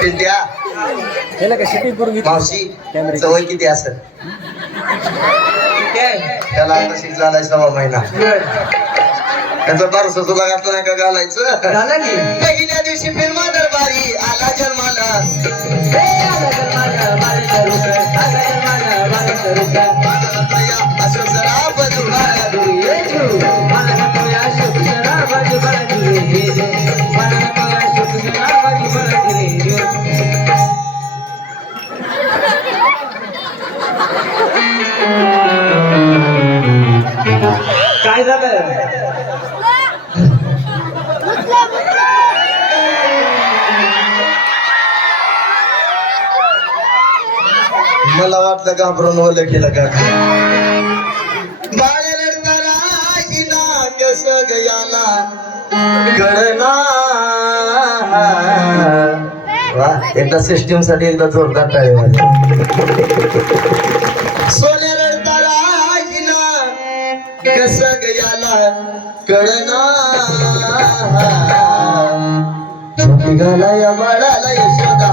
पिंट्या त्याला का शूटिंग करून घेतली? मावशी कॅमेरे सवय किती असेल? त्याला आता शिक झालाय सव्वा महिना. त्याचा बारस तुला घातलं नाही का घालायचं? झालं की. पहिल्या दिवशी फिल्मा दरबारी आला जन्माला. हे आलं रुपये, रुपये. काय झालं? मला वाटलं घाबरून हो ओलं केलं का बाळ रडताना हिना कस गयाला? कळना वा एकदा सिस्टीमसाठी एकदा जोरदार टाळे कळणार. कळना छोटी बाळाला यशोदा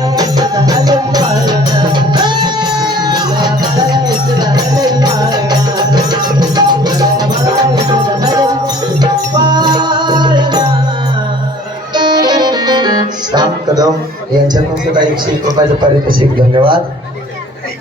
श्याम कदम यांच्याकडून काही एकशे एक रुपयाचं पारितोषिक धन्यवाद.